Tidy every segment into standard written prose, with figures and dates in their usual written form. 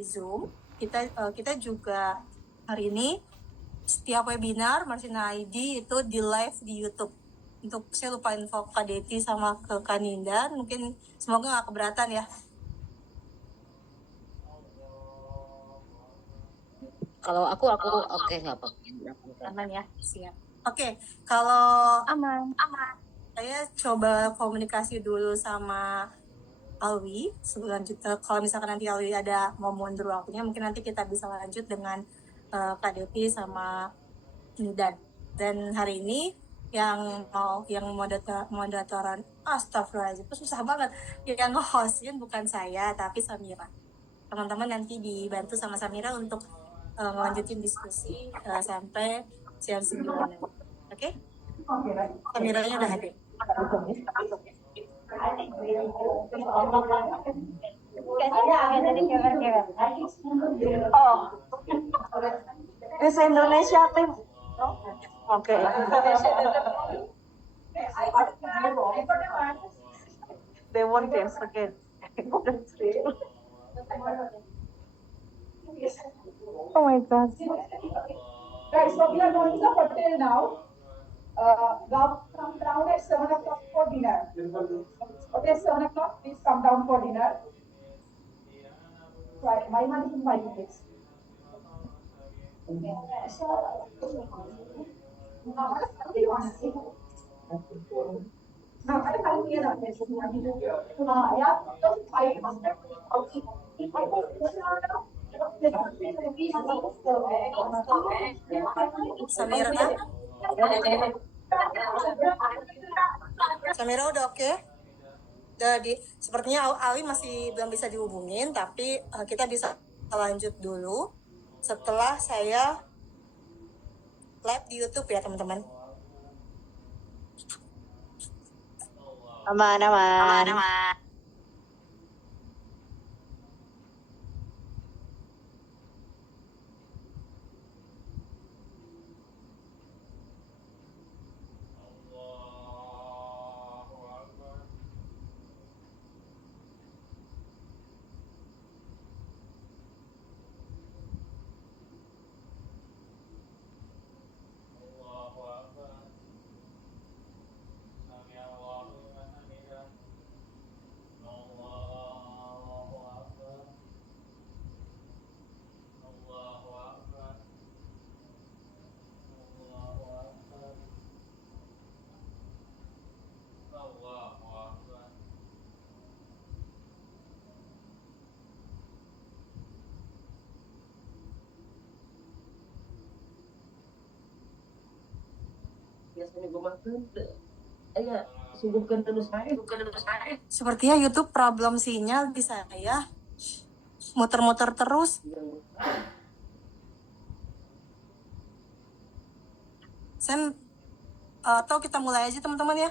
Zoom. Kita juga hari ini setiap webinar Marsina ID itu di live di YouTube. Untuk saya lupa info Kak Deti sama ke Kaninda, mungkin semoga nggak keberatan ya. Kalau aku oke, nggak apa-apa. Aman ya, siap. Oke, kalau Aman. saya coba komunikasi dulu sama Alwi. Selanjutnya kalau misalkan nanti Alwi ada mau mundur waktunya, mungkin nanti kita bisa lanjut dengan Kak Devi sama Nidan. Dan hari ini yang moderatoran, astagfirullahaladzim, itu susah banget. Yang nge-hostin bukan saya, tapi Samira. Teman-teman nanti dibantu sama Samira untuk ngelanjutin diskusi sampai jam 9. Oke? Samiranya udah hadir. Oh, Bisa Indonesia tim. Oke. They won games again. Oh my God. Right, so we are going to the hotel now. Come down at 7 o'clock for dinner. Okay, 7 o'clock, please come down for dinner. Right, my money is 5 minutes. Samira udah oke? Sepertinya Ali masih belum bisa dihubungin, tapi kita bisa lanjut dulu setelah saya live di YouTube ya teman-teman. Aman. Biasanya gue makan, sungguhkan terus saya. Sepertinya YouTube problem sinyal di saya, muter-muter terus. Sam, atau kita mulai aja teman-teman ya.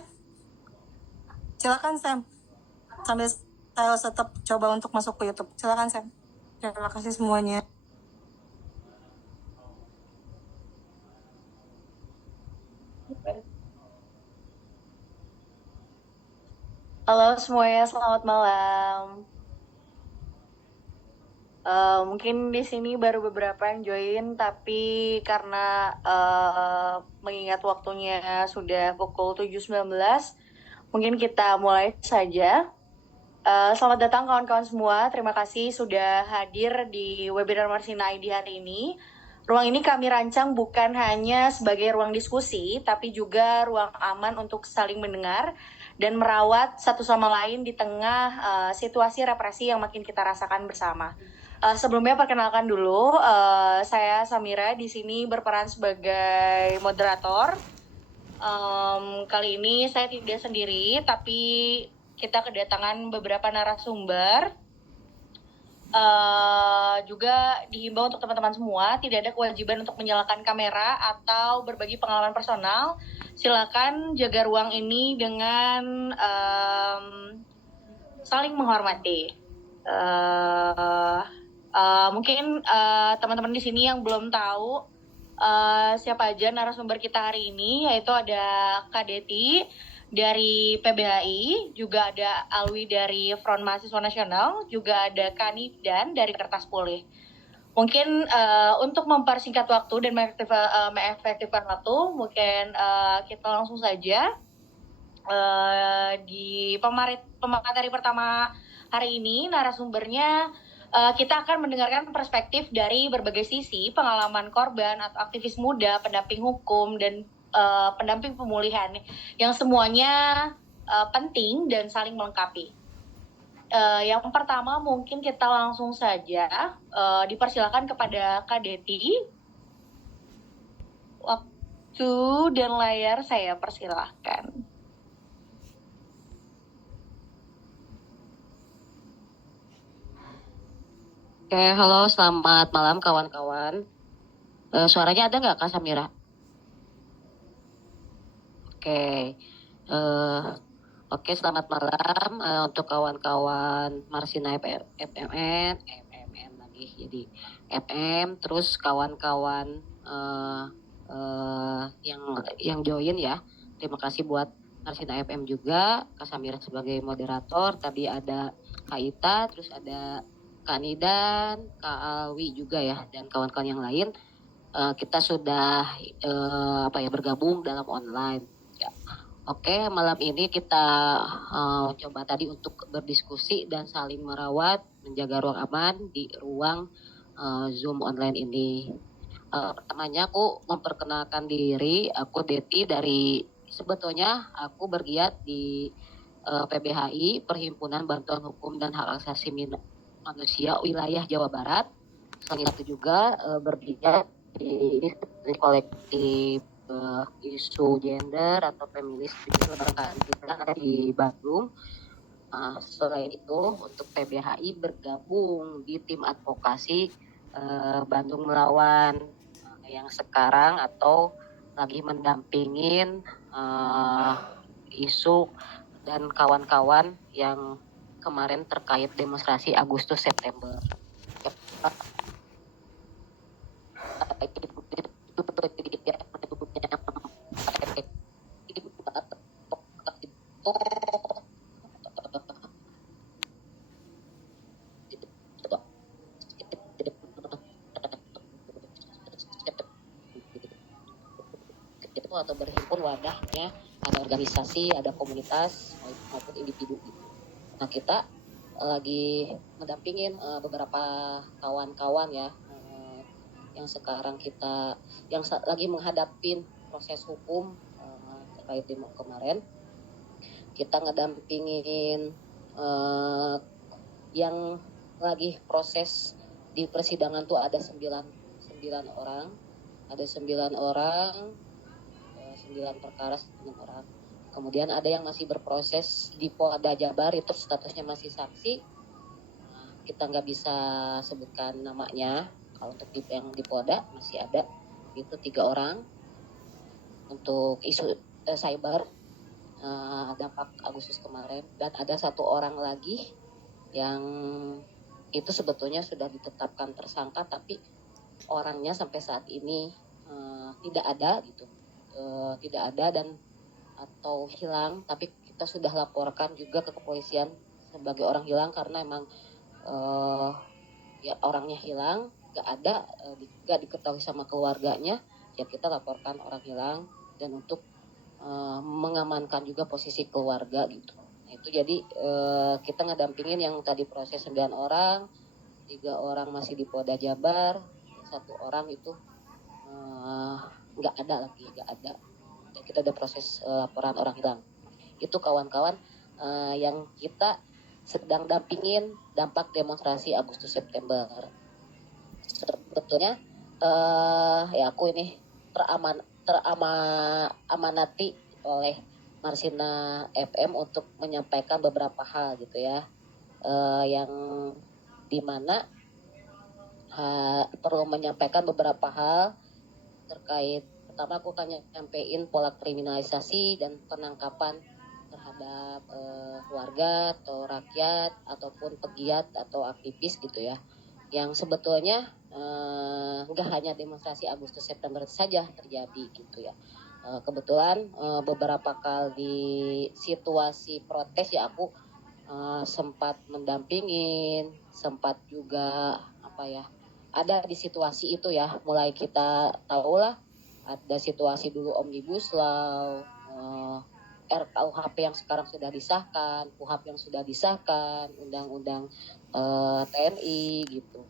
Silakan Sam. Sambil saya tetap coba untuk masuk ke YouTube. Silakan Sam. Terima kasih semuanya. Halo semuanya, selamat malam. Mungkin di sini baru beberapa yang join, tapi karena mengingat waktunya sudah pukul 7.19, mungkin kita mulai saja. Selamat datang kawan-kawan semua, terima kasih sudah hadir di webinar Marsina ID hari ini. Ruang ini kami rancang bukan hanya sebagai ruang diskusi, tapi juga ruang aman untuk saling mendengar dan merawat satu sama lain di tengah situasi represi yang makin kita rasakan bersama. Sebelumnya perkenalkan dulu, saya Samira di sini berperan sebagai moderator. Kali ini saya tidak sendiri, tapi kita kedatangan beberapa narasumber. Juga dihimbau untuk teman-teman semua, tidak ada kewajiban untuk menyalakan kamera atau berbagi pengalaman personal. Silakan jaga ruang ini dengan saling menghormati. Mungkin teman-teman di sini yang belum tahu siapa aja narasumber kita hari ini, yaitu ada Kak Deti dari PBHI, juga ada Alwi dari Front Mahasiswa Nasional, juga ada Kani dan dari Kertas Pulih. Mungkin untuk mempersingkat waktu dan mengefektifkan waktu, mungkin kita langsung saja di pemateri pertama hari ini. Narasumbernya kita akan mendengarkan perspektif dari berbagai sisi, pengalaman korban atau aktivis muda, pendamping hukum, dan pendamping pemulihan yang semuanya penting dan saling melengkapi. Yang pertama mungkin kita langsung saja dipersilakan kepada Kak Deti. Waktu dan layar saya persilahkan. Oke, halo, selamat malam kawan-kawan. Suaranya ada nggak Kak Samira? Oke, selamat malam untuk kawan-kawan Marsina FMN lagi, jadi FM, terus kawan-kawan yang join ya. Terima kasih buat Marsina FM juga, Kak Samira sebagai moderator, tadi ada Kak Ita, terus ada Kak Nidan, Kak Alwi juga ya, dan kawan-kawan yang lain. Kita sudah bergabung dalam online. Ya. Oke, malam ini kita coba tadi untuk berdiskusi dan saling merawat, menjaga ruang aman di ruang Zoom online ini. Pertamanya aku memperkenalkan diri, aku Deti sebetulnya aku bergiat di PBHI, Perhimpunan Bantuan Hukum dan Hak Asasi Manusia wilayah Jawa Barat. Selain itu juga bergiat di kolektif isu gender atau feminis di rekan kita di Bandung. Selain itu untuk PBHI bergabung di tim advokasi Bandung Melawan yang sekarang atau lagi mendampingin isu dan kawan-kawan yang kemarin terkait demonstrasi Agustus September. Atau berhimpun wadahnya, ada organisasi, ada komunitas maupun individu. Nah, kita lagi mendampingin beberapa kawan-kawan ya yang sekarang yang lagi menghadapi proses hukum terkait demo kemarin. Kita ngedampingin yang lagi proses di persidangan tuh ada 9 orang. Ada 9 orang, 9 perkara 9 orang. Kemudian ada yang masih berproses di Polda Jabar, itu statusnya masih saksi. Kita nggak bisa sebutkan namanya. Kalau untuk yang di Polda masih ada, itu 3 orang. Untuk isu cyber dampak Agustus kemarin, dan ada 1 orang lagi yang itu sebetulnya sudah ditetapkan tersangka, tapi orangnya sampai saat ini tidak ada gitu. Tidak ada dan atau hilang, tapi kita sudah laporkan juga ke kepolisian sebagai orang hilang karena emang ya orangnya hilang, nggak ada, nggak diketahui sama keluarganya, ya kita laporkan orang hilang dan untuk mengamankan juga posisi keluarga gitu. Nah, itu jadi kita ngedampingin yang tadi proses 9 orang, 3 orang masih di Polda Jabar, 1 orang itu nggak ada. Dan kita ada proses laporan orang hilang. Itu kawan-kawan yang kita sedang dampingin dampak demonstrasi Agustus September. Sebetulnya ya aku ini teramanati oleh Marsina FM untuk menyampaikan beberapa hal gitu ya, yang dimana perlu menyampaikan beberapa hal terkait. Pertama aku akan nyampein pola kriminalisasi dan penangkapan terhadap warga atau rakyat ataupun pegiat atau aktivis gitu ya, yang sebetulnya nggak hanya demonstrasi Agustus September saja terjadi gitu ya. Kebetulan beberapa kali situasi protes ya aku sempat mendampingin, sempat juga apa ya, ada di situasi itu ya. Mulai kita tahulah ada situasi dulu Omnibus Law, RKUHP yang sekarang sudah disahkan, KUHP yang sudah disahkan, Undang-Undang TNI gitu.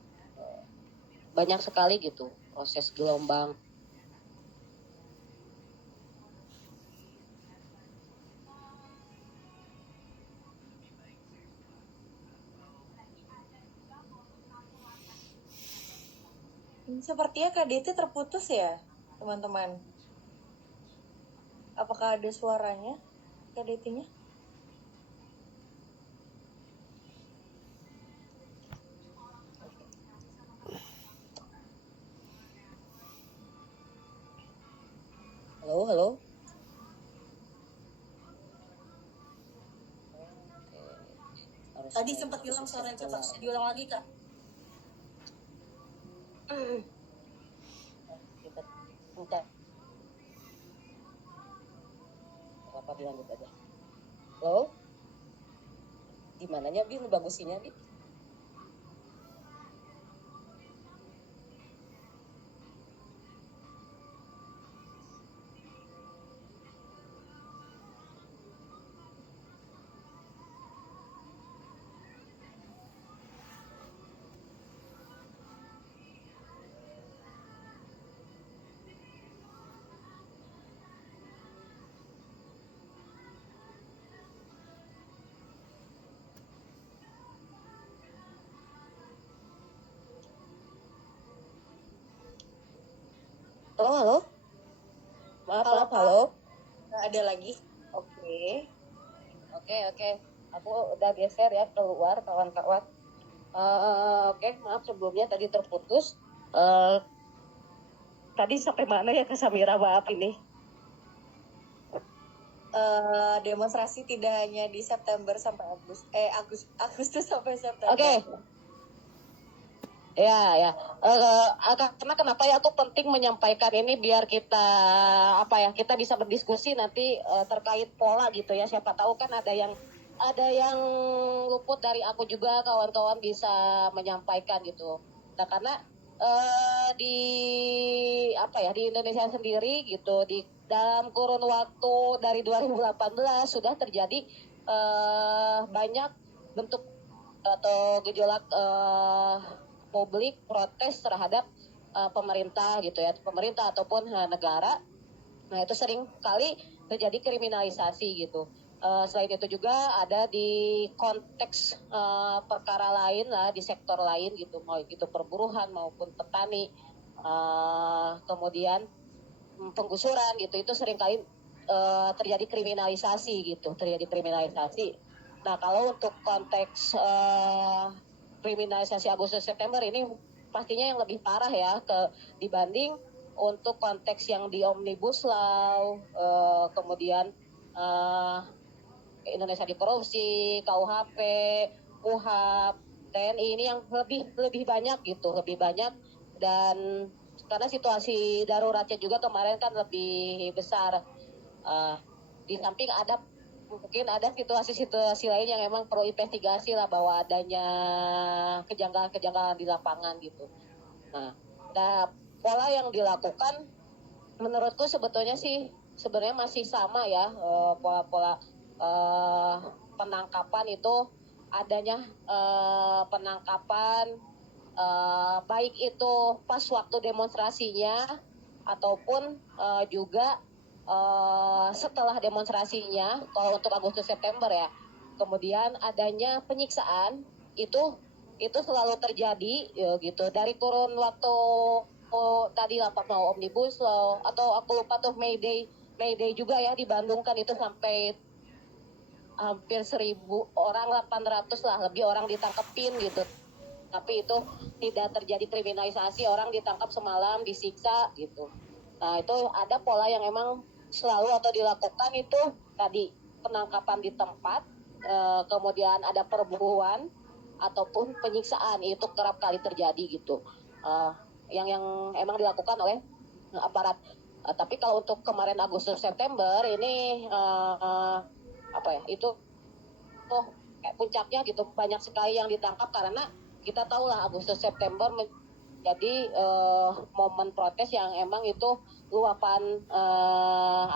Banyak sekali gitu proses gelombang. Sepertinya KDT terputus ya, teman-teman. Apakah ada suaranya KDT-nya? Halo, halo. Tadi sempat hilang suaranya, coba diulang lagi Kak. Kita buka. Apa dilanjut aja? Halo? Di mananya Bi bagusinya Bi? Halo, halo. Maaf, halo. Ada lagi? Oke. Oke. Aku udah geser ya keluar kawan-kawan. Oke, maaf sebelumnya tadi terputus. Tadi sampai mana ya Kak Samira, maaf ini? Demonstrasi tidak hanya di September sampai Agustus sampai September. Oke. Ya. Karena kenapa ya aku penting menyampaikan ini biar kita kita bisa berdiskusi nanti terkait pola gitu ya. Siapa tahu kan ada yang luput dari aku juga, kawan-kawan bisa menyampaikan gitu. Nah karena di Indonesia sendiri gitu, di dalam kurun waktu dari 2018 sudah terjadi banyak bentuk atau gejolak publik protes terhadap pemerintah gitu ya, pemerintah ataupun negara. Nah itu sering kali terjadi kriminalisasi gitu. Selain itu juga ada di konteks perkara lain lah, di sektor lain gitu, mau itu perburuhan maupun petani, kemudian penggusuran gitu, itu sering kali terjadi kriminalisasi. Nah kalau untuk konteks kriminalisasi Agustus September ini pastinya yang lebih parah ya dibanding untuk konteks yang di Omnibus Law, kemudian Indonesia di korupsi, KUHP, KUHP, TNI ini yang lebih banyak gitu, dan karena situasi daruratnya juga kemarin kan lebih besar. Di samping mungkin ada situasi-situasi lain yang memang perlu investigasi lah, bahwa adanya kejanggalan-kejanggalan di lapangan gitu. Nah, pola yang dilakukan menurutku sebenarnya masih sama ya, pola-pola penangkapan itu adanya penangkapan baik itu pas waktu demonstrasinya ataupun juga setelah demonstrasinya. Kalau untuk Agustus September ya, kemudian adanya penyiksaan itu selalu terjadi ya, gitu, dari kurun waktu tadi mau Omnibus Law, atau aku lupa tuh May Day juga ya di Bandung kan, itu sampai hampir 1.000 orang, 800 lah lebih orang ditangkepin gitu, tapi itu tidak terjadi kriminalisasi, orang ditangkap semalam disiksa gitu. Nah itu ada pola yang emang selalu atau dilakukan, itu tadi penangkapan di tempat, kemudian ada perburuan ataupun penyiksaan, itu kerap kali terjadi gitu, yang emang dilakukan oleh aparat Tapi kalau untuk kemarin Agustus September ini itu kayak puncaknya gitu, banyak sekali yang ditangkap karena kita tahulah Agustus September menjadi momen protes yang emang itu luapan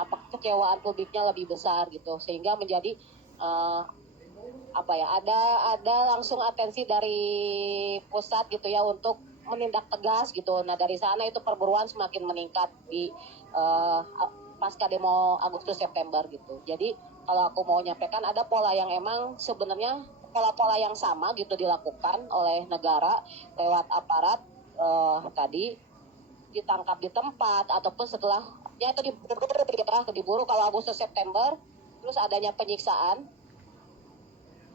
kekecewaan publiknya lebih besar gitu, sehingga menjadi ada langsung atensi dari pusat gitu ya untuk menindak tegas gitu. Nah dari sana itu perburuan semakin meningkat di pasca demo Agustus September gitu. Jadi kalau aku mau nyampaikan ada pola yang emang sebenarnya pola-pola yang sama gitu dilakukan oleh negara lewat aparat tadi ditangkap di tempat ataupun setelahnya itu diburu kalau Agustus September, terus adanya penyiksaan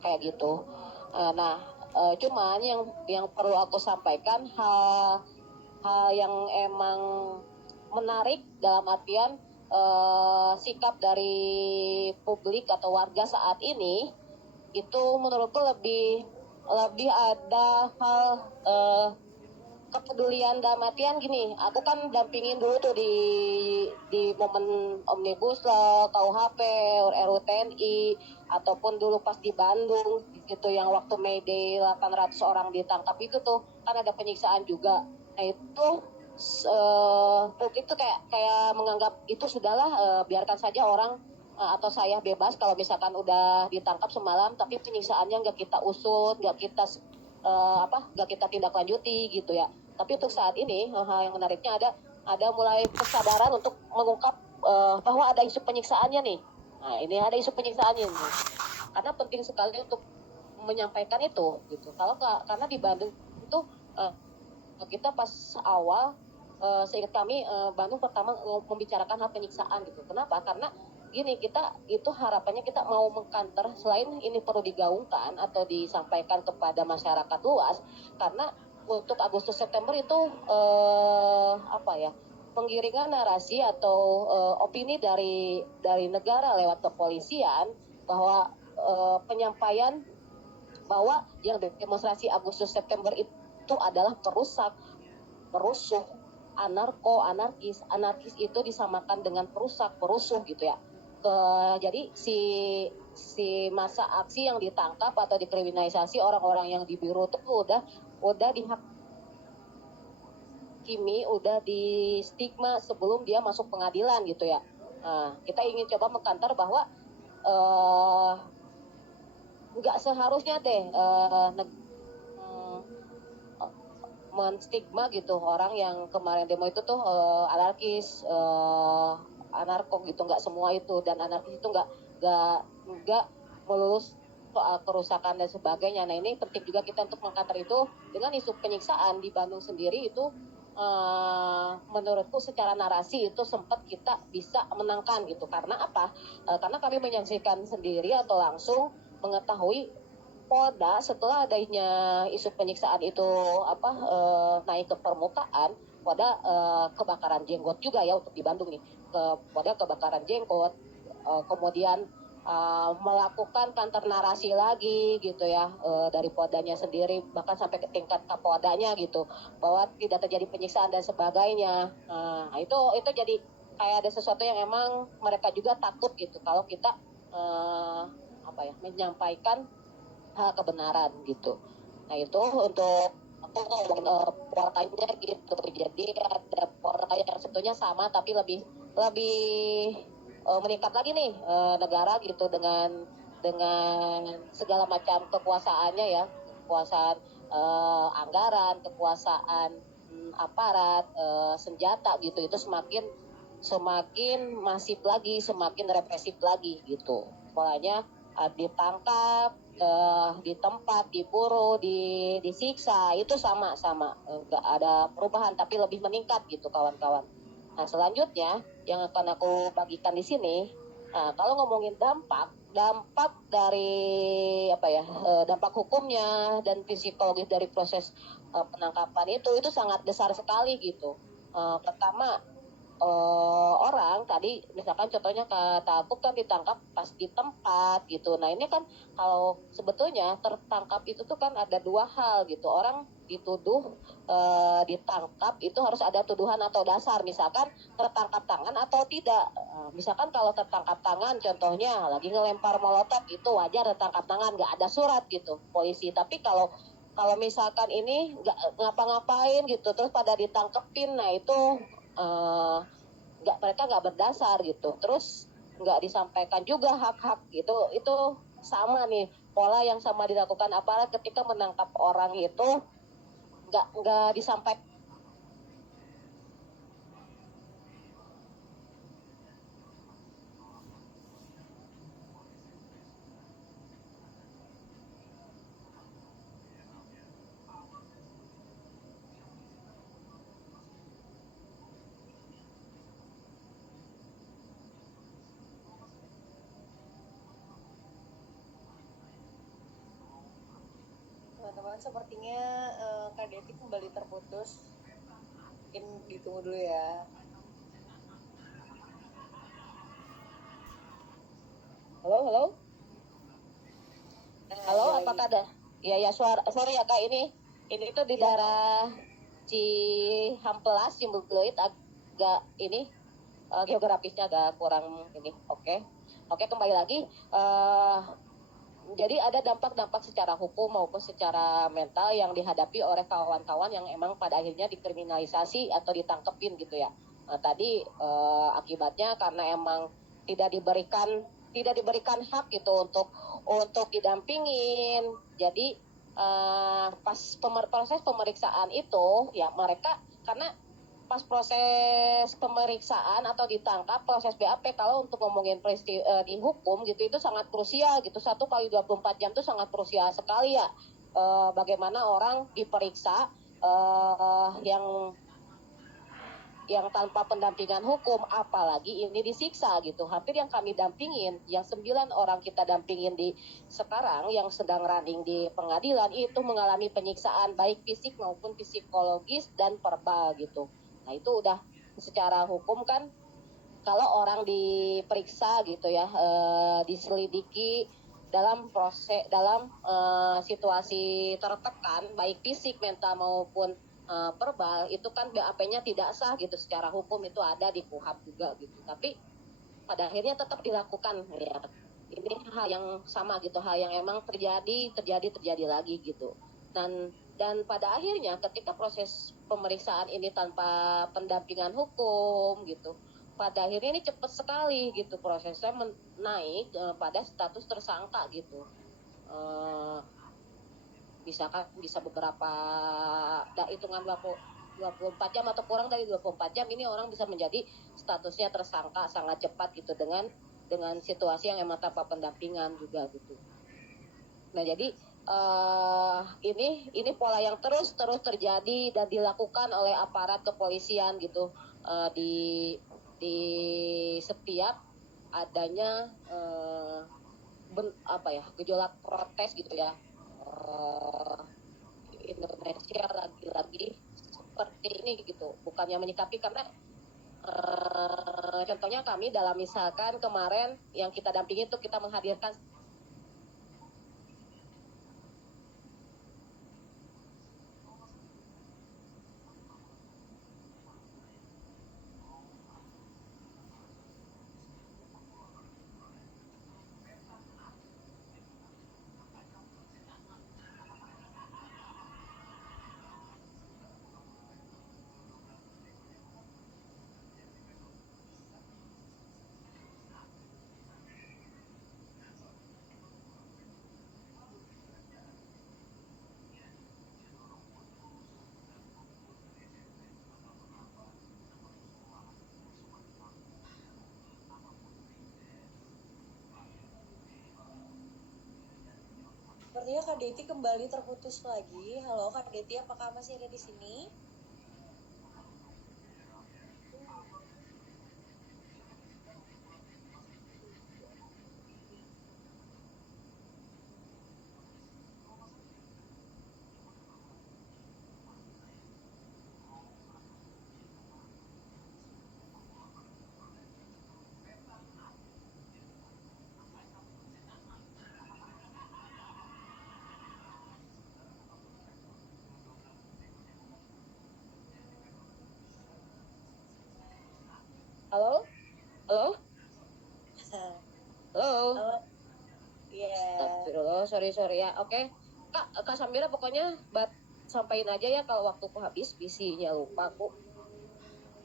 kayak gitu. Cuman yang perlu aku sampaikan hal yang emang menarik dalam artian sikap dari publik atau warga saat ini itu menurutku lebih ada hal kepedulian dalam artian gini, aku kan dampingin dulu tuh di momen Omnibus Law, KUHP, RUU TNI, ataupun dulu pas di Bandung gitu yang waktu May Day 800 orang ditangkap itu tuh kan ada penyiksaan juga. Nah itu publik tuh kayak menganggap itu sudahlah, biarkan saja orang atau saya bebas kalau misalkan udah ditangkap semalam tapi penyiksaannya nggak kita usut, nggak kita tindak lanjuti gitu ya. Tapi untuk saat ini hal yang menariknya ada mulai kesadaran untuk mengungkap bahwa ada isu penyiksaannya nih. Nah ini ada isu penyiksaannya nih. Karena penting sekali untuk menyampaikan itu gitu. Karena di Bandung itu kita pas awal seingat kami Bandung pertama membicarakan hal penyiksaan gitu. Kenapa? Karena gini, kita itu harapannya kita mau mengkanter selain ini perlu digaungkan atau disampaikan kepada masyarakat luas, karena untuk Agustus September itu penggiringan narasi atau opini dari negara lewat kepolisian bahwa penyampaian bahwa yang demonstrasi Agustus September itu adalah perusuh, anarkis itu disamakan dengan perusuh gitu ya. Jadi si masa aksi yang ditangkap atau dikriminalisasi orang-orang yang dibiru itu udah dihakimi, udah di stigma sebelum dia masuk pengadilan gitu ya. Nah, kita ingin coba mengkantar bahwa nggak seharusnya menstigma gitu orang yang kemarin demo itu tuh anarkis, anarko gitu, nggak semua itu, dan anarkis itu nggak melulus soal kerusakan dan sebagainya. Nah ini penting juga kita untuk mengcounter itu dengan isu penyiksaan di Bandung sendiri itu menurutku secara narasi itu sempat kita bisa menangkan gitu. Karena apa? Karena kami menyaksikan sendiri atau langsung mengetahui Polda setelah adanya isu penyiksaan itu naik ke permukaan, Polda kebakaran jenggot juga ya untuk di Bandung nih. Polda kebakaran jenggot, kemudian melakukan counter narasi lagi gitu ya dari Poldanya sendiri, bahkan sampai ke tingkat Kapoldanya gitu, bahwa tidak terjadi penyiksaan dan sebagainya. Itu jadi kayak ada sesuatu yang emang mereka juga takut gitu kalau kita menyampaikan kebenaran gitu. Nah itu untuk polanya gitu. Jadi ada pola yang sebetulnya sama tapi lebih meningkat lagi nih negara gitu dengan segala macam kekuasaannya ya, kekuasaan anggaran, kekuasaan aparat, senjata gitu, itu semakin masif lagi, semakin represif lagi gitu. Polanya ditangkap, di tempat, diburu, disiksa, itu sama, nggak ada perubahan tapi lebih meningkat gitu kawan-kawan. Nah selanjutnya yang akan aku bagikan di sini, kalau ngomongin dampak dari dampak hukumnya dan psikologis dari proses penangkapan itu sangat besar sekali gitu. Pertama orang tadi misalkan contohnya kata aku kan ditangkap pas di tempat gitu. Nah ini kan kalau sebetulnya tertangkap itu tuh kan ada dua hal gitu. Orang dituduh ditangkap itu harus ada tuduhan atau dasar, misalkan tertangkap tangan atau tidak. Misalkan kalau tertangkap tangan contohnya lagi ngelempar molotov itu wajar tertangkap tangan, nggak ada surat gitu polisi. Tapi kalau misalkan ini nggak ngapa-ngapain gitu terus pada ditangkepin, nah itu mereka nggak berdasar gitu, terus nggak disampaikan juga hak-hak gitu. Itu sama nih pola yang sama dilakukan aparat ketika menangkap orang itu nggak disampaikan. Teman-teman, sepertinya Kak Deti kembali terputus. Mungkin ditunggu dulu ya. Halo, Ada apakah lagi. ada? Ya sorry ya Kak, ini tuh di daerah Cihampelas, Cimbuluit, agak ini geografisnya agak kurang ini. Oke, kembali lagi. Jadi ada dampak-dampak secara hukum maupun secara mental yang dihadapi oleh kawan-kawan yang emang pada akhirnya dikriminalisasi atau ditangkepin gitu ya. Tadi akibatnya karena emang tidak diberikan hak gitu untuk didampingin. Jadi pas proses pemeriksaan itu ya mereka, karena pas proses pemeriksaan atau ditangkap proses BAP, kalau untuk ngomongin di hukum gitu itu sangat krusial gitu. 1 kali 24 jam itu sangat krusial sekali ya. Bagaimana orang diperiksa yang tanpa pendampingan hukum, apalagi ini disiksa gitu. Hampir yang kami dampingin, yang 9 orang kita dampingin di sekarang yang sedang running di pengadilan itu mengalami penyiksaan baik fisik maupun psikologis dan verbal gitu. Nah itu udah secara hukum kan, kalau orang diperiksa gitu ya, diselidiki dalam situasi tertekan baik fisik, mental maupun verbal, itu kan BAP-nya tidak sah gitu secara hukum, itu ada di KUHAP juga gitu. Tapi pada akhirnya tetap dilakukan ya. Ini hal yang sama gitu, hal yang emang terjadi lagi gitu. Dan pada akhirnya ketika proses pemeriksaan ini tanpa pendampingan hukum gitu, pada akhirnya ini cepat sekali gitu prosesnya naik pada status tersangka gitu. Bisa beberapa hitungan 24 jam atau kurang dari 24 jam ini orang bisa menjadi statusnya tersangka sangat cepat gitu, dengan situasi yang emang tanpa pendampingan juga gitu. Nah jadi ini pola yang terus terjadi dan dilakukan oleh aparat kepolisian gitu, di setiap adanya gejolak protes gitu ya. Indonesia lagi-lagi seperti ini gitu, bukannya menyikapi, karena contohnya kami dalam misalkan kemarin yang kita dampingi itu kita menghadirkan Sepertinya Kak Deti kembali terputus lagi. Halo Kak Deti, apakah masih ada di sini? Halo? Halo? Iya. Astagfirullah, sorry ya. Oke. Kak Samira pokoknya sampaikan aja ya kalau waktuku habis, visinya lupa aku.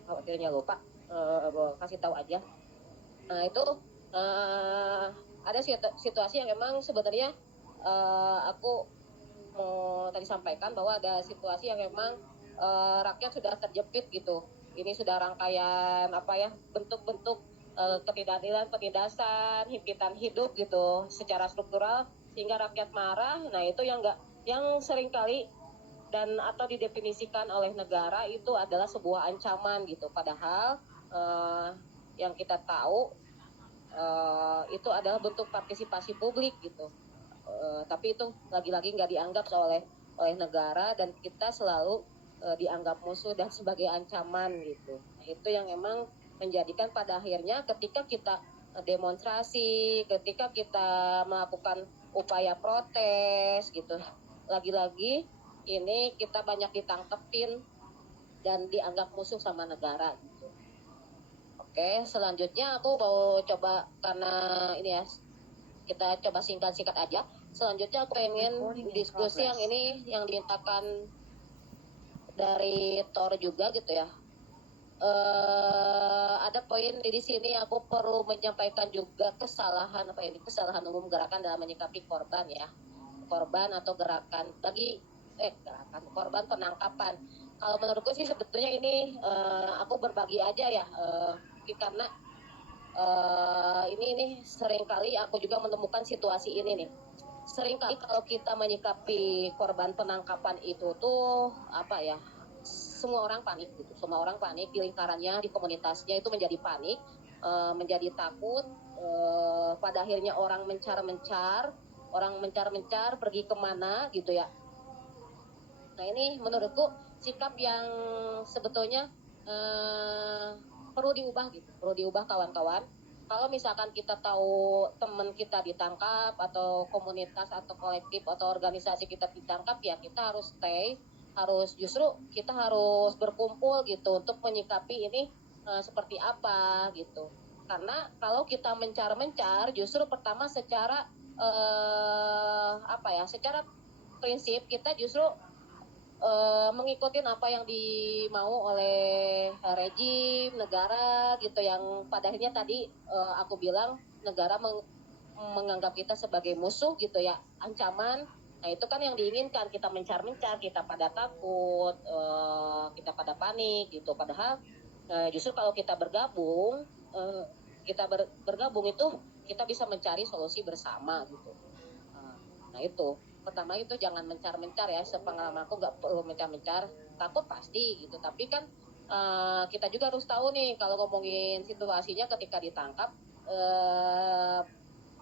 Khawatirnya lupa. Kasih tahu aja. Nah, itu ada situasi yang memang sebenarnya aku mau tadi sampaikan bahwa ada situasi yang memang rakyat sudah terjepit gitu. Ini sudah rangkaian bentuk-bentuk ketidakadilan, penindasan, himpitan hidup gitu secara struktural sehingga rakyat marah. Nah, itu yang seringkali dan atau didefinisikan oleh negara itu adalah sebuah ancaman gitu. Padahal yang kita tahu itu adalah bentuk partisipasi publik gitu. Tapi itu lagi-lagi nggak dianggap oleh negara dan kita selalu dianggap musuh dan sebagai ancaman gitu. Nah, itu yang memang menjadikan pada akhirnya ketika kita demonstrasi, ketika kita melakukan upaya protes gitu, lagi-lagi ini kita banyak ditangkepin dan dianggap musuh sama negara gitu. Oke, selanjutnya aku mau coba karena ini ya kita coba singkat-singkat aja. Selanjutnya aku pengen diskusi yang ini yang dimintakan dari Tor juga gitu ya. Ada poin di sini aku perlu menyampaikan juga kesalahan umum gerakan dalam menyikapi korban ya. Korban atau gerakan korban penangkapan. Kalau menurutku sih sebetulnya ini aku berbagi aja ya karena ini seringkali aku juga menemukan situasi ini nih. Seringkali kalau kita menyikapi korban penangkapan itu tuh semua orang panik gitu. Semua orang panik di lingkarannya, di komunitasnya itu menjadi panik, menjadi takut. Pada akhirnya orang mencar-mencar pergi kemana gitu ya. Nah, ini menurutku sikap yang sebetulnya perlu diubah kawan-kawan. Kalau misalkan kita tahu teman kita ditangkap atau komunitas atau kolektif atau organisasi kita ditangkap, ya kita harus kita harus berkumpul gitu untuk menyikapi ini seperti apa gitu. Karena kalau kita mencar-mencar, justru pertama secara secara prinsip kita justru mengikuti apa yang dimau oleh rejim negara gitu, yang pada akhirnya tadi aku bilang negara menganggap kita sebagai musuh gitu ya, ancaman. Nah, itu kan yang diinginkan, kita mencar-mencar, kita pada takut, kita pada panik gitu. Padahal justru kalau kita bergabung, bergabung itu kita bisa mencari solusi bersama gitu. Nah, itu pertama itu jangan mencar-mencar ya, sepengalaman aku nggak perlu mencar-mencar, takut pasti gitu, tapi kan kita juga harus tahu nih kalau ngomongin situasinya ketika ditangkap,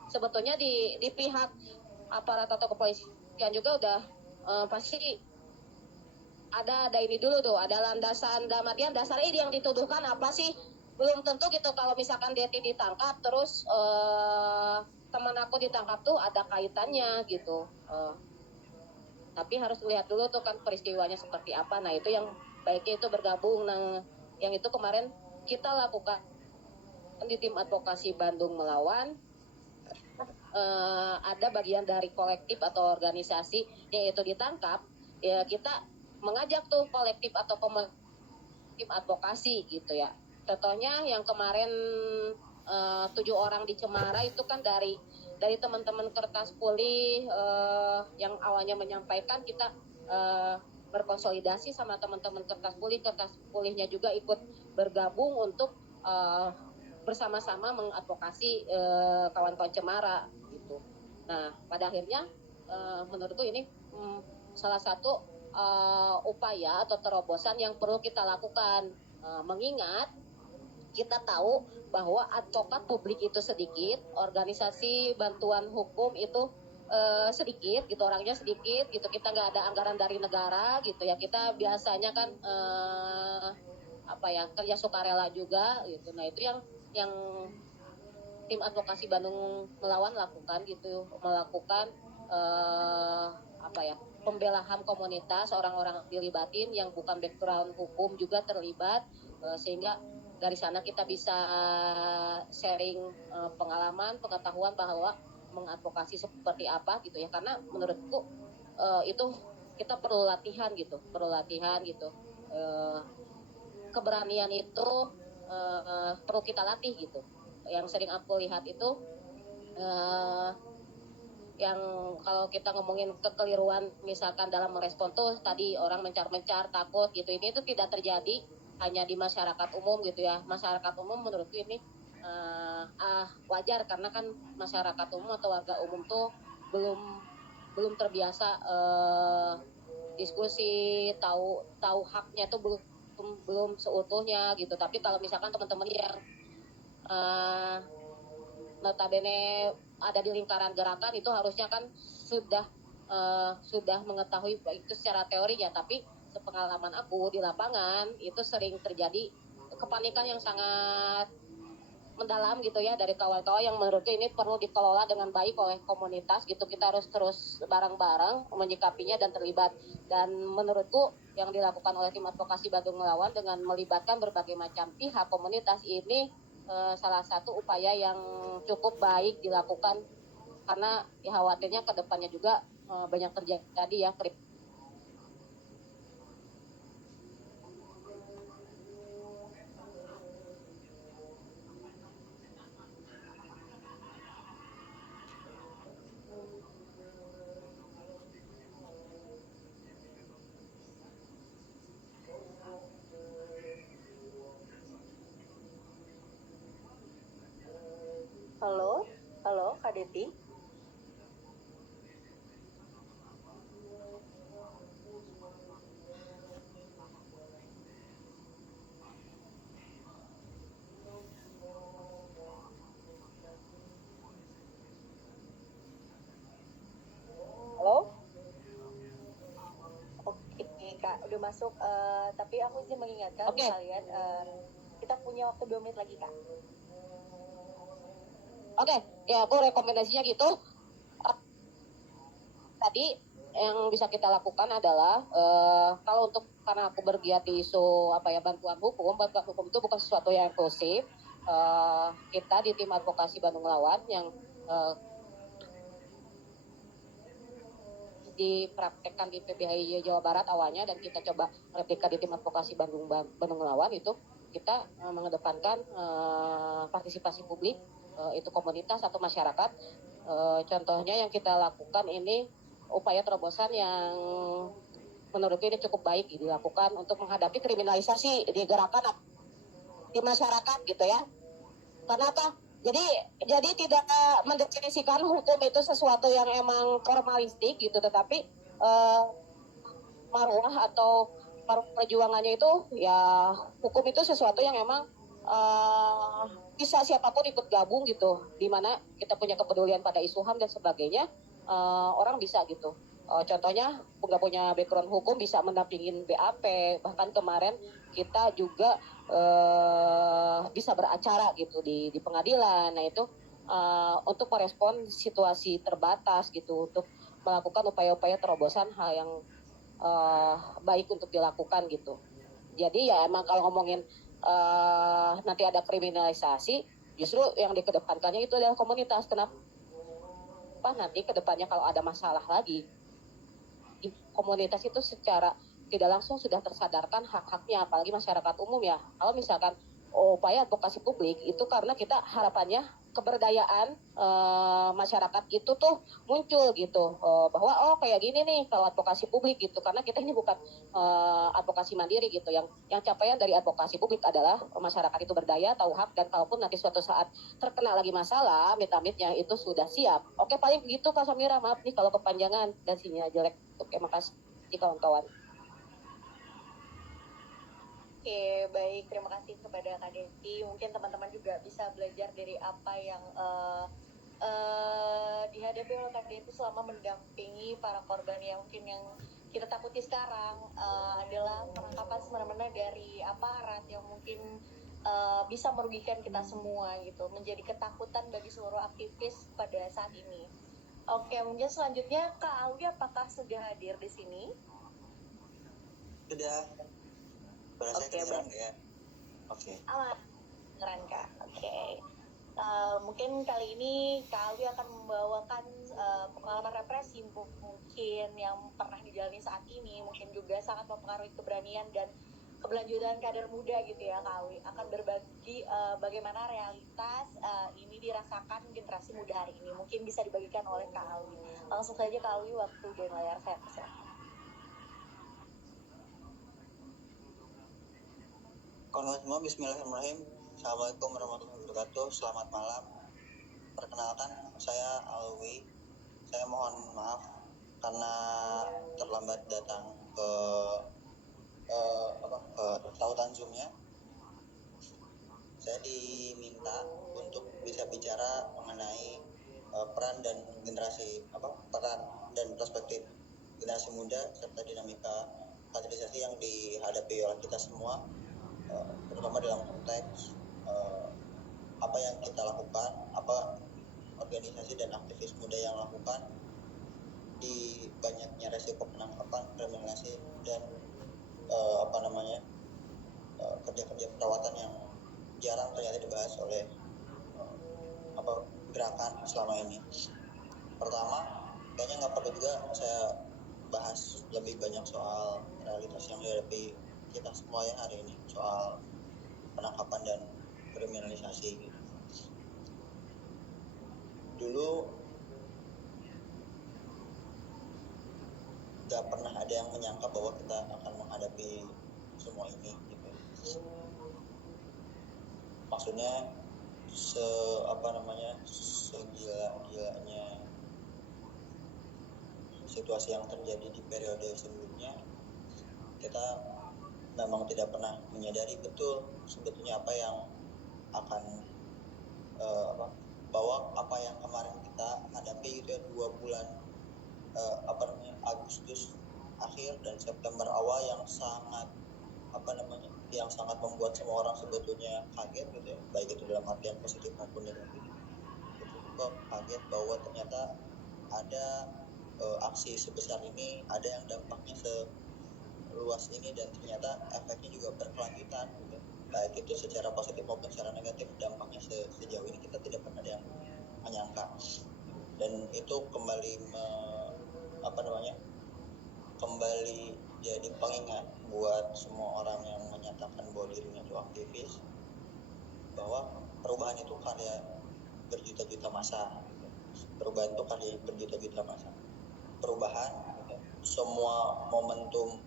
sebetulnya di pihak aparat atau kepolisian juga udah pasti ada ini dulu tuh, ada landasan dalam artian dasarnya yang dituduhkan apa sih, belum tentu gitu kalau misalkan Deti ditangkap terus teman aku ditangkap tuh ada kaitannya gitu. Tapi harus lihat dulu tuh kan peristiwanya seperti apa. Nah, itu yang baiknya itu bergabung. Nah, yang itu kemarin kita lakukan di tim advokasi Bandung Melawan. Ada bagian dari kolektif atau organisasi yang itu ditangkap, ya kita mengajak tuh kolektif atau tim advokasi gitu ya. Contohnya yang kemarin 7 orang di Cemara itu kan dari teman-teman kertas pulih yang awalnya menyampaikan, kita berkonsolidasi sama teman-teman kertas pulihnya juga ikut bergabung untuk bersama-sama mengadvokasi kawan-kawan Cemara gitu. Nah, pada akhirnya menurutku ini salah satu upaya atau terobosan yang perlu kita lakukan, mengingat kita tahu bahwa advokat publik itu sedikit, organisasi bantuan hukum itu sedikit gitu, orangnya sedikit gitu, kita nggak ada anggaran dari negara gitu ya, kita biasanya kan kerja sukarela juga gitu. Nah, itu yang tim advokasi Bandung Melawan lakukan gitu, melakukan pembelaan HAM komunitas, orang-orang dilibatin yang bukan background hukum juga terlibat, sehingga dari sana kita bisa sharing pengalaman, pengetahuan bahwa mengadvokasi seperti apa gitu ya. Karena menurutku itu kita perlu latihan gitu. Keberanian itu perlu kita latih gitu. Yang sering aku lihat itu yang kalau kita ngomongin kekeliruan misalkan dalam merespon tuh tadi orang mencar-mencar takut gitu, ini itu tidak terjadi hanya di masyarakat umum gitu ya. Masyarakat umum menurutku ini wajar karena kan masyarakat umum atau warga umum tuh belum terbiasa diskusi, tahu haknya tuh belum seutuhnya gitu. Tapi kalau misalkan teman-teman yang notabene ada di lingkaran gerakan itu harusnya kan sudah mengetahui itu secara teorinya, tapi sepengalaman aku di lapangan itu sering terjadi kepanikan yang sangat mendalam gitu ya dari kawan-kawan yang menurutku ini perlu dikelola dengan baik oleh komunitas gitu. Kita harus terus bareng-bareng menyikapinya dan terlibat, dan menurutku yang dilakukan oleh tim advokasi Bandung Melawan dengan melibatkan berbagai macam pihak komunitas ini salah satu upaya yang cukup baik dilakukan, karena ya khawatirnya ke depannya juga banyak terjadi ya Halo Kak Deti. Halo? Oke Kak, udah masuk. Tapi aku izin mengingatkan kalian, kita punya waktu 2 menit lagi Kak. Oke, ya aku rekomendasinya gitu. Tadi yang bisa kita lakukan adalah kalau untuk karena aku bergiat di isu bantuan hukum itu bukan sesuatu yang eksklusif. Kita di tim advokasi Bandung Melawan yang dipraktekkan di PBHI Jawa Barat awalnya dan kita coba replika di tim advokasi Bandung Melawan itu kita mengedepankan partisipasi publik, itu komunitas atau masyarakat. Contohnya yang kita lakukan ini upaya terobosan yang menurutku ini cukup baik dilakukan untuk menghadapi kriminalisasi di gerakan di masyarakat gitu ya. Karena apa? Jadi tidak mendefinisikan hukum itu sesuatu yang emang formalistik gitu, tetapi marwah atau perjuangannya itu ya hukum itu sesuatu yang emang bisa siapapun ikut gabung gitu, dimana kita punya kepedulian pada isu HAM dan sebagainya, orang bisa gitu. Contohnya nggak punya background hukum bisa mendampingin BAP, bahkan kemarin kita juga bisa beracara gitu di pengadilan. Nah itu untuk merespon situasi terbatas gitu, untuk melakukan upaya-upaya terobosan hal yang baik untuk dilakukan gitu. Jadi ya emang kalau ngomongin nanti ada kriminalisasi, justru yang dikedepankannya itu adalah komunitas. Kenapa nanti kedepannya kalau ada masalah lagi, komunitas itu secara tidak langsung sudah tersadarkan hak-haknya, apalagi masyarakat umum ya. Kalau misalkan upaya advokasi publik itu karena kita harapannya keberdayaan masyarakat itu tuh muncul gitu, bahwa kayak gini nih kalau advokasi publik gitu, karena kita ini bukan advokasi mandiri gitu. Yang capaian dari advokasi publik adalah masyarakat itu berdaya, tahu hak, dan kalaupun nanti suatu saat terkena lagi masalah, amit-amitnya itu sudah siap. Oke, paling begitu Kak Samira, maaf nih kalau kepanjangan dan sinyal jelek. Oke, makasih kawan-kawan. Oke, baik. Terima kasih kepada Kak Deti. Mungkin teman-teman juga bisa belajar dari apa yang dihadapi oleh Kak Deti selama mendampingi para korban yang mungkin yang kita takuti sekarang adalah penangkapan semena-mena dari aparat yang mungkin bisa merugikan kita semua gitu, menjadi ketakutan bagi seluruh aktivis pada saat ini. Oke, mungkin selanjutnya Kak Alwi apakah sudah hadir di sini? Sudah. Oke, baik. Ya. Oke. Aman. Keren Kak. Oke. Mungkin kali ini Kak Alwi akan membawakan pengalaman represi mungkin yang pernah dijalani saat ini, mungkin juga sangat mempengaruhi keberanian dan keberlanjutan kader muda gitu ya. Kak Alwi akan berbagi bagaimana realitas ini dirasakan generasi muda hari ini. Mungkin bisa dibagikan oleh Kak Alwi. Langsung saja Kak Alwi, waktu dan layar saya persilakan. Kalau semua, bismillahirrahmanirrahim. Assalamualaikum warahmatullahi wabarakatuh. Selamat malam. Perkenalkan, saya Alwi. Saya mohon maaf karena terlambat datang ke tautan Zoom-nya. Saya diminta untuk bisa bicara mengenai peran dan perspektif generasi muda serta dinamika kaderisasi yang dihadapi oleh kita semua, terutama dalam konteks apa yang kita lakukan, apa organisasi dan aktivis muda yang lakukan di banyaknya resiko penangkapan, kriminalisasi dan kerja-kerja perawatan yang jarang ternyata dibahas oleh gerakan selama ini. Pertama, kayaknya nggak perlu juga saya bahas lebih banyak soal realitas yang dihadapi kita semua ya hari ini, soal penangkapan dan kriminalisasi. Dulu gak pernah ada yang menyangka bahwa kita akan menghadapi semua ini gitu. Maksudnya segila-gilanya situasi yang terjadi di periode sebelumnya, kita memang tidak pernah menyadari betul sebetulnya apa yang akan bahwa apa yang kemarin kita hadapi itu 2 bulan Agustus akhir dan September awal yang sangat membuat semua orang sebetulnya kaget gitu ya, baik itu dalam artian positif maupun negatif. Kok kaget bahwa ternyata ada aksi sebesar ini, ada yang dampaknya seluas ini, dan ternyata efeknya juga berkelanjutan gitu. Baik itu secara positif maupun secara negatif, dampaknya sejauh ini kita tidak pernah ada yang menyangka. Dan itu kembali jadi pengingat buat semua orang yang menyatakan bahwa dirinya itu aktivis, bahwa perubahan itu karya berjuta-juta masa. Perubahan itu karya berjuta-juta masa. Perubahan, semua momentum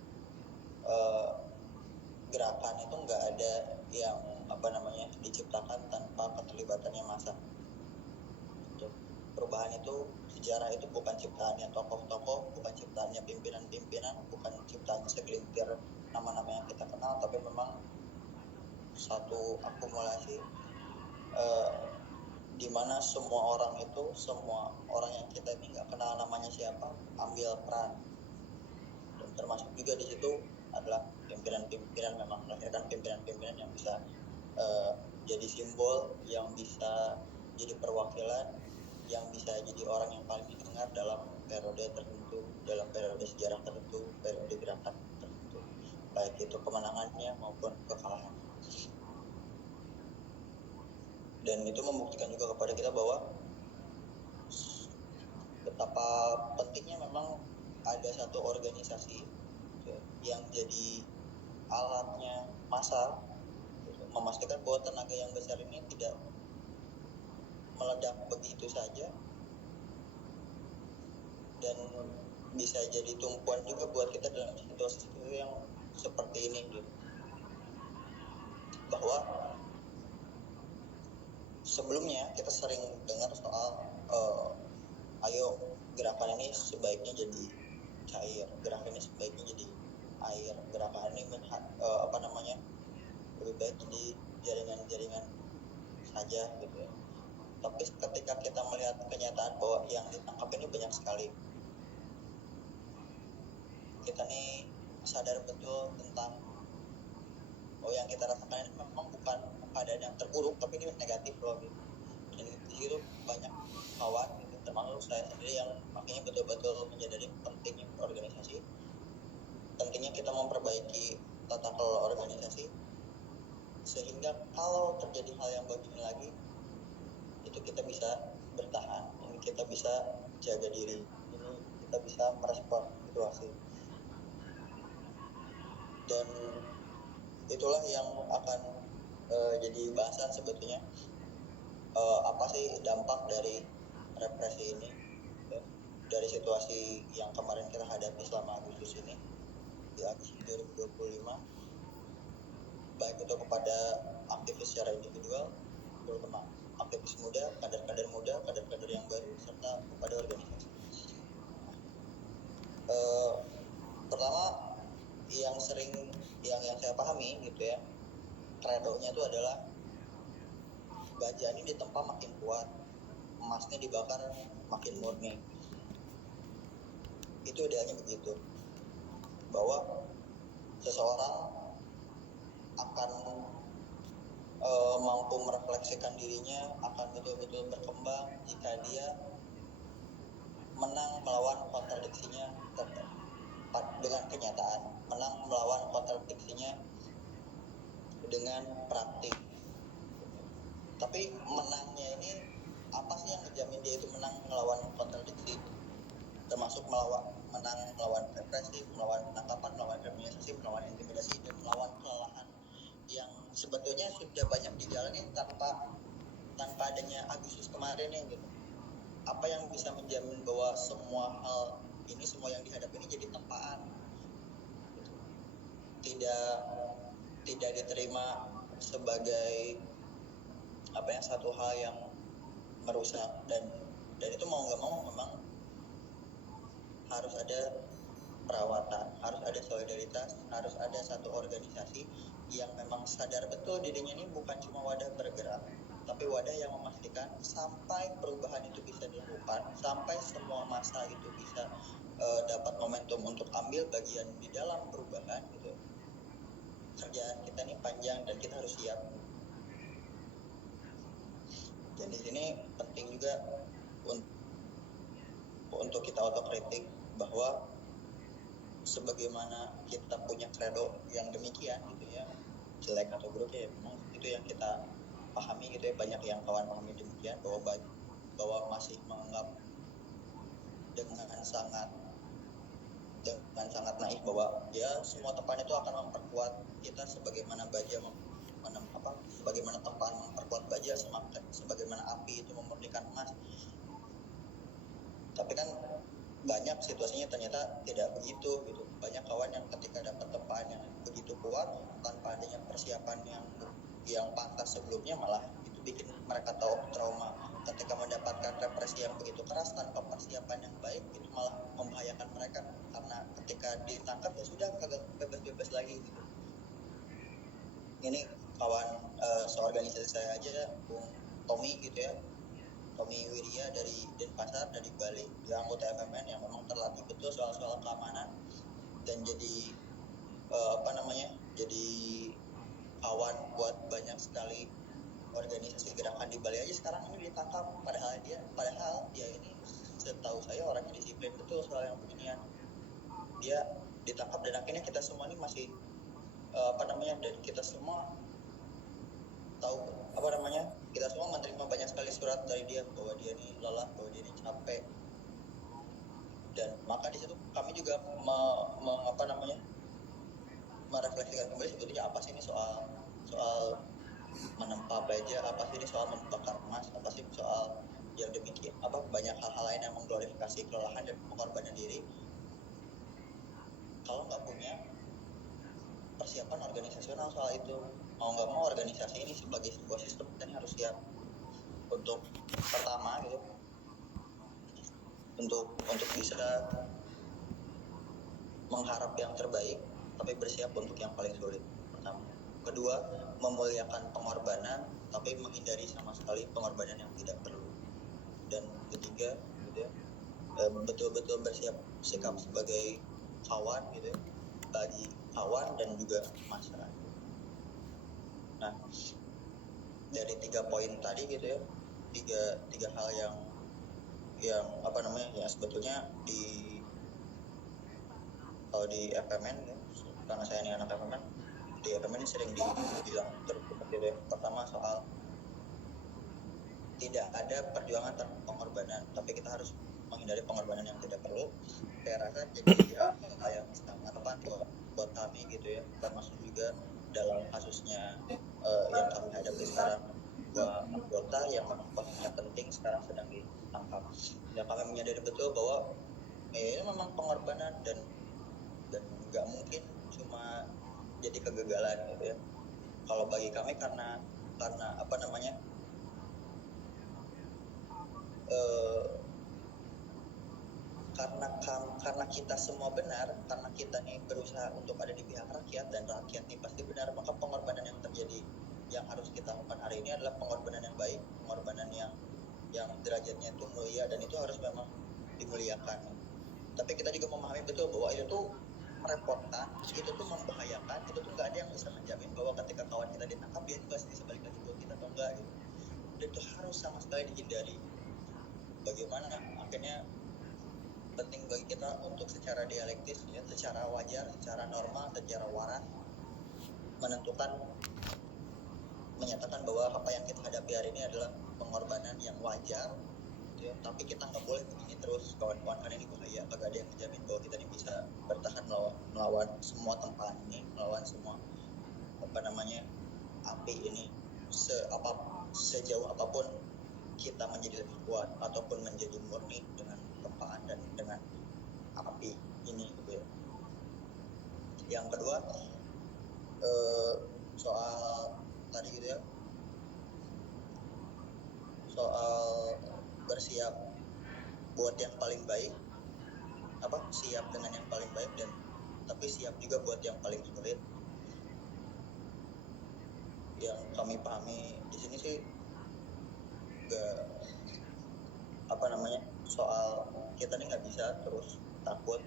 gerakan itu nggak ada yang diciptakan tanpa keterlibatannya masa. Perubahan itu, sejarah itu bukan ciptaannya tokoh-tokoh, bukan ciptaannya pimpinan-pimpinan, bukan ciptaannya segelintir nama-nama yang kita kenal, tapi memang satu akumulasi di mana semua orang yang kita ini nggak kenal namanya siapa, ambil peran. Dan termasuk juga di situ adalah pimpinan-pimpinan, memang melahirkan pimpinan-pimpinan yang bisa jadi simbol, yang bisa jadi perwakilan, yang bisa jadi orang yang paling didengar dalam periode tertentu, dalam periode sejarah tertentu, periode gerakan tertentu, baik itu kemenangannya maupun kekalahannya. Dan itu membuktikan juga kepada kita bahwa betapa pentingnya memang ada satu organisasi yang jadi alatnya massa, memastikan bahwa tenaga yang besar ini tidak meledak begitu saja dan bisa jadi tumpuan juga buat kita dalam situasi yang seperti ini gitu. Bahwa sebelumnya kita sering dengar soal ayo gerakan ini sebaiknya jadi cair, gerakan ini sebaiknya jadi air, gerakan ini lebih baik jadi jaringan-jaringan saja gitu ya. Tapi ketika kita melihat kenyataan bahwa yang ditangkap ini banyak sekali, kita nih sadar betul tentang bahwa yang kita rasakan ini memang bukan keadaan yang terburuk, tapi ini negatif loh gitu. Dan di situ banyak kawan gitu, termasuk saya sendiri, yang makanya betul-betul menyadari pentingnya organisasi, pentingnya kita memperbaiki tata kelola organisasi, sehingga kalau terjadi hal yang begini lagi itu kita bisa bertahan, ini kita bisa jaga diri, ini kita bisa merespon situasi. Dan itulah yang akan jadi bahasan sebetulnya, apa sih dampak dari represi ini, ya, dari situasi yang kemarin kita hadapi selama Agustus ini, di Agustus 2025, baik itu kepada aktivis secara individual, terutama aktivis muda, kader-kader muda, kader-kader yang baru, serta kepada organisasi. Pertama, yang saya pahami gitu ya, kredonya itu adalah baja ini ditempa makin kuat, emasnya dibakar makin murni. Itu idealnya begitu, bahwa seseorang akan mampu merefleksikan dirinya, akan betul-betul berkembang jika dia menang melawan kontradiksinya dengan kenyataan, menang melawan kontradiksinya dengan praktik. Tapi menangnya ini apa sih yang menjamin dia itu menang melawan kontradiksi, termasuk menang melawan represi, melawan penangkapan, melawan kriminalisasi, melawan intimidasi, dan melawan kelelahan yang sebetulnya sudah banyak dijalani tanpa adanya Agustus kemarin ya gitu. Apa yang bisa menjamin bahwa semua hal ini, semua yang dihadapi ini jadi tempaan, gitu. Tidak diterima sebagai satu hal yang merusak, dan itu mau nggak mau memang harus ada perawatan, harus ada solidaritas, harus ada satu organisasi yang memang sadar betul dirinya ini bukan cuma wadah bergerak, tapi wadah yang memastikan sampai perubahan itu bisa dilakukan, sampai semua masa itu bisa dapat momentum untuk ambil bagian di dalam perubahan gitu. Kerjaan kita ini panjang dan kita harus siap. Dan di sini penting juga untuk kita otokritik bahwa sebagaimana kita punya kredo yang demikian gitu ya, jelek atau buruk ya memang itu yang kita pahami gitu ya, banyak yang kawan pahami demikian, bahwa masih menganggap dengan sangat naif bahwa ya semua tepan itu akan memperkuat kita, sebagaimana baja sebagaimana tepan memperkuat baja, sebagaimana api itu memurnikan emas. Tapi kan banyak situasinya ternyata tidak begitu gitu. Banyak kawan yang ketika dapat tepan yang begitu kuat tanpa adanya persiapan yang pantas sebelumnya, malah itu bikin mereka trauma. Ketika mendapatkan represi yang begitu keras tanpa persiapan yang baik, itu malah membahayakan mereka, karena ketika ditangkap ya sudah kagak bebas-bebas lagi gitu. Ini kawan seorganisasi saya aja, Bung Tommy gitu ya, Tommy Wirya dari Denpasar, dari Bali, dia anggota FMN yang memang terlatih betul soal-soal keamanan, dan jadi jadi kawan buat banyak sekali organisasi gerakan di Bali aja sekarang ini ditangkap, padahal dia ini setahu saya orangnya disiplin betul soal yang beginian. Dia ditangkap dan akhirnya kita semua ini masih dan kita semua tahu kita semua menerima banyak sekali surat dari dia bahwa dia ini lelah, bahwa dia ini capek. Dan maka di situ kami juga merefleksikan kembali sebetulnya apa sih ini soal menempa baja, apa sih ini soal membakar emas, apa sih soal yang demikian, banyak hal-hal lain yang mengglorifikasi kelelahan dan pengorbanan diri. Kalau nggak punya persiapan organisasional soal itu, mau nggak mau organisasi ini sebagai sebuah sistem dan harus siap untuk pertama gitu, untuk bisa mengharap yang terbaik tapi bersiap untuk yang paling sulit. Pertama. Kedua, memuliakan pengorbanan tapi menghindari sama sekali pengorbanan yang tidak perlu. Dan ketiga gitu ya, betul-betul bersiap sikap sebagai kawan gitu ya, bagi kawan dan juga masyarakat. Nah, dari 3 poin tadi gitu ya, tiga hal yang yang sebetulnya kalau di FMN ya, karena saya ini anak FMN, di FM ini sering dibilang terus seperti itu. Pertama soal tidak ada perjuangan tanpa pengorbanan, tapi kita harus menghindari pengorbanan yang tidak perlu. Saya rasa jadi hal yang sangat tepat buat kami gitu ya, termasuk juga dalam kasusnya yang kami hadapi sekarang, dua anggota yang memang posisinya penting sekarang sedang ditangkap. Dan kami menyadari betul bahwa ini memang pengorbanan dan nggak mungkin cuma jadi kegagalan gitu ya. Kalau bagi kami karena apa namanya karena kita semua benar, karena kita nih berusaha untuk ada di pihak rakyat dan rakyat nih pasti benar, maka pengorbanan yang terjadi yang harus kita lakukan hari ini adalah pengorbanan yang baik, pengorbanan yang derajatnya itu mulia dan itu harus memang dimuliakan. Tapi kita juga memahami betul bahwa itu tuh merepotkan, itu tuh membahayakan, itu tuh nggak ada yang bisa menjamin bahwa ketika kawan kita ditangkap dia pasti bisa balik lagi buat kita atau enggak gitu. Dan itu harus sama sekali dihindari. Bagaimana akhirnya penting bagi kita untuk secara dialektis ya, secara wajar, secara normal, secara waras menyatakan bahwa apa yang kita hadapi hari ini adalah pengorbanan yang wajar gitu ya. Tapi kita nggak boleh begini terus, kawan-kawan, karena ini bahaya. Kagak ada yang menjamin bahwa kita ini bisa bertahan melawan semua tempaan ini, melawan semua api ini sejauh apapun kita menjadi lebih kuat ataupun menjadi murni dengan tempaan dan dengan api ini gitu ya. Yang kedua soal tadi gitu ya, soal bersiap buat yang paling baik, siap dengan yang paling baik dan tapi siap juga buat yang paling sulit. Yang kami pahami di sini sih soal kita nih nggak bisa terus takut,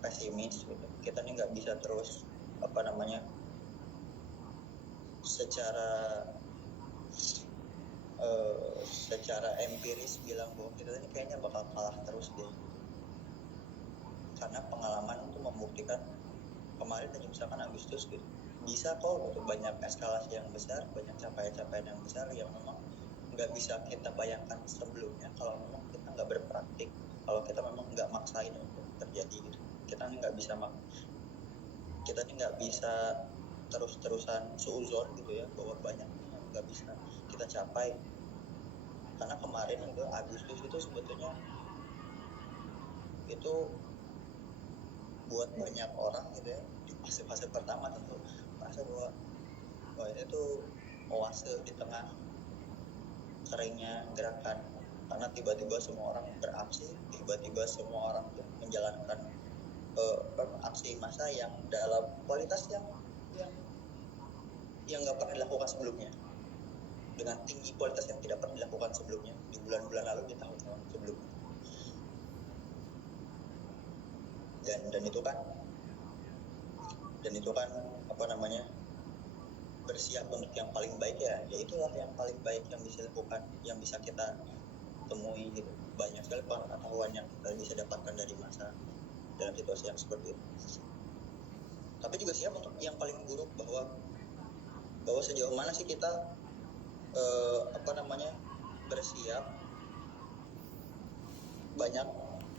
pesimis gitu. Kita nih nggak bisa terus secara empiris bilang bahwa kita ini kayaknya bakal kalah terus deh. Karena pengalaman itu membuktikan kemarin aja misalkan Agustus gitu, bisa kok gitu, banyak eskalasi yang besar, banyak capaian-capaian yang besar yang memang nggak bisa kita bayangkan sebelumnya kalau memang kita nggak berpraktik, kalau kita memang nggak maksain untuk terjadi gitu. Kita nih nggak bisa terus-terusan suuzon gitu ya bahwa banyak yang nggak bisa kita capai. Karena kemarin itu Agustus itu sebetulnya itu buat banyak orang gitu ya di fase pertama tentu merasa bahwa ini tuh oase di tengah keringnya gerakan, karena tiba-tiba semua orang beraksi, tiba-tiba semua orang tuh menjalankan aksi massa yang dalam kualitas yang nggak pernah dilakukan sebelumnya, dengan tinggi kualitas yang tidak pernah dilakukan sebelumnya di bulan-bulan lalu, di tahun-tahun sebelumnya. Dan itu kan bersiap untuk yang paling baik ya itulah yang paling baik yang bisa dilakukan, yang bisa kita temui gitu. Banyak sekali pengetahuan yang kita bisa dapatkan dari masa dalam situasi yang seperti itu. Tapi juga siap untuk yang paling buruk, bahwa sejauh mana sih kita bersiap. Banyak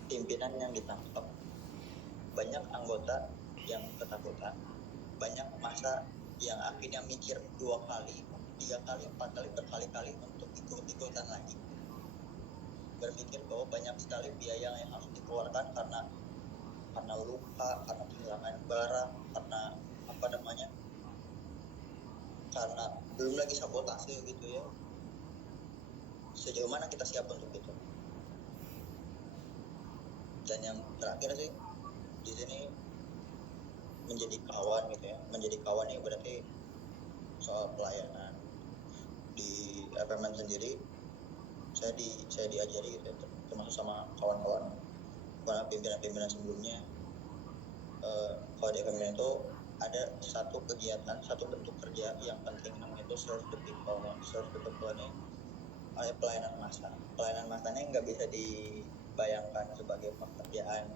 pimpinan yang ditangkap, banyak anggota yang ketakutan, banyak masa yang akhirnya mikir 2 kali, 3 kali, 4 kali, berkali-kali untuk ikut-ikutan lagi. Berpikir bahwa banyak sekali biaya yang harus dikeluarkan karena luka, karena kehilangan barang, karena belum lagi sabotase gitu ya. Sejauh mana kita siap untuk itu? Dan yang terakhir sih di sini menjadi kawan gitu ya. Menjadi kawan ini berarti soal pelayanan. Di FMN sendiri saya diajari gitu, termasuk sama kawan-kawan para pimpinan sebelumnya. Kalau di FMN itu ada satu kegiatan, satu bentuk kerja yang penting, namanya itu serve the people. Serve the people ini pelayanan massa. Pelayanan massanya nggak bisa dibayangkan sebagai pekerjaan